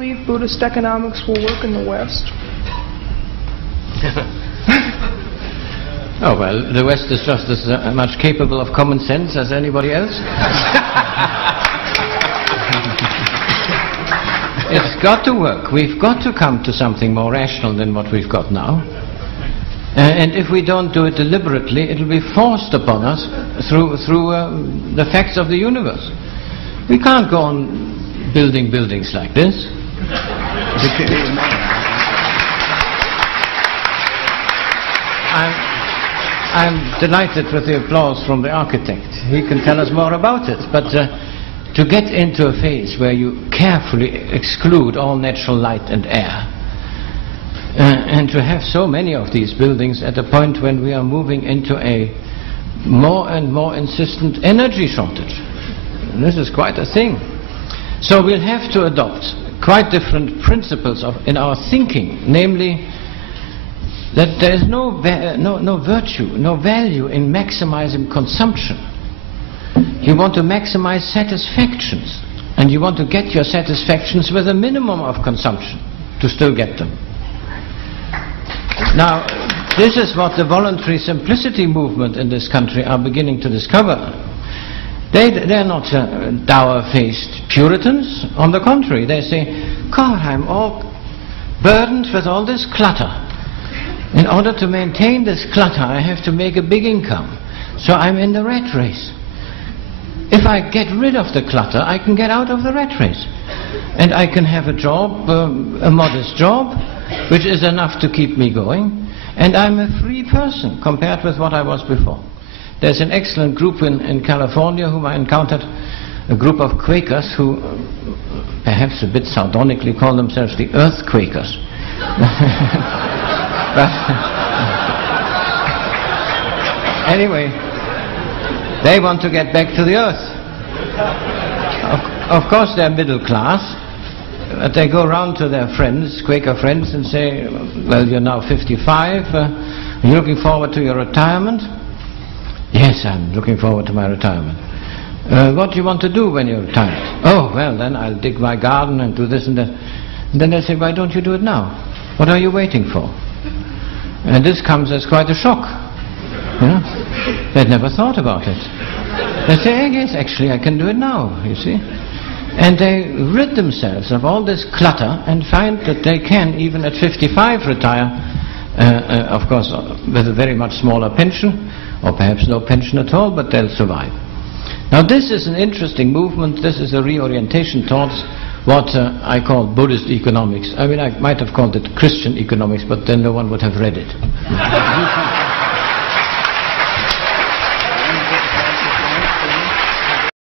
believe Buddhist economics will work in the West? Oh, well, the West is just as much capable of common sense as anybody else. It's got to work. We've got to come to something more rational than what we've got now. And if we don't do it deliberately, it'll be forced upon us through the facts of the universe. We can't go on building buildings like this. I'm delighted with the applause from the architect. He can tell us more about it. But to get into a phase where you carefully exclude all natural light and air, and to have so many of these buildings at a point when we are moving into a more and more insistent energy shortage. And this is quite a thing. So we'll have to adopt quite different principles in our thinking, namely that there is no virtue, no value in maximizing consumption. You want to maximize satisfactions, and you want to get your satisfactions with a minimum of consumption to still get them. Now, this is what the voluntary simplicity movement in this country are beginning to discover. They're not dour-faced Puritans. On the contrary, they say, God, I'm all burdened with all this clutter. In order to maintain this clutter, I have to make a big income. So I'm in the rat race. If I get rid of the clutter, I can get out of the rat race. And I can have a job, a modest job, which is enough to keep me going. And I'm a free person compared with what I was before. There's an excellent group in California whom I encountered, a group of Quakers who, perhaps a bit sardonically, call themselves the Earth Quakers. But anyway, they want to get back to the earth. Of course they're middle class, but they go around to their friends, Quaker friends, and say, well, you're now 55, are you looking forward to your retirement? Yes, I'm looking forward to my retirement. What do you want to do when you're retired? Oh, well, then I'll dig my garden and do this and that. And then they say, why don't you do it now? What are you waiting for? And this comes as quite a shock. You know? They'd never thought about it. They say, yes, actually I can do it now, you see. And they rid themselves of all this clutter and find that they can, even at 55, retire, of course, with a very much smaller pension, or perhaps no pension at all, but they'll survive. Now this is an interesting movement. This is a reorientation towards what I call Buddhist economics. I mean, I might have called it Christian economics, but then no one would have read it.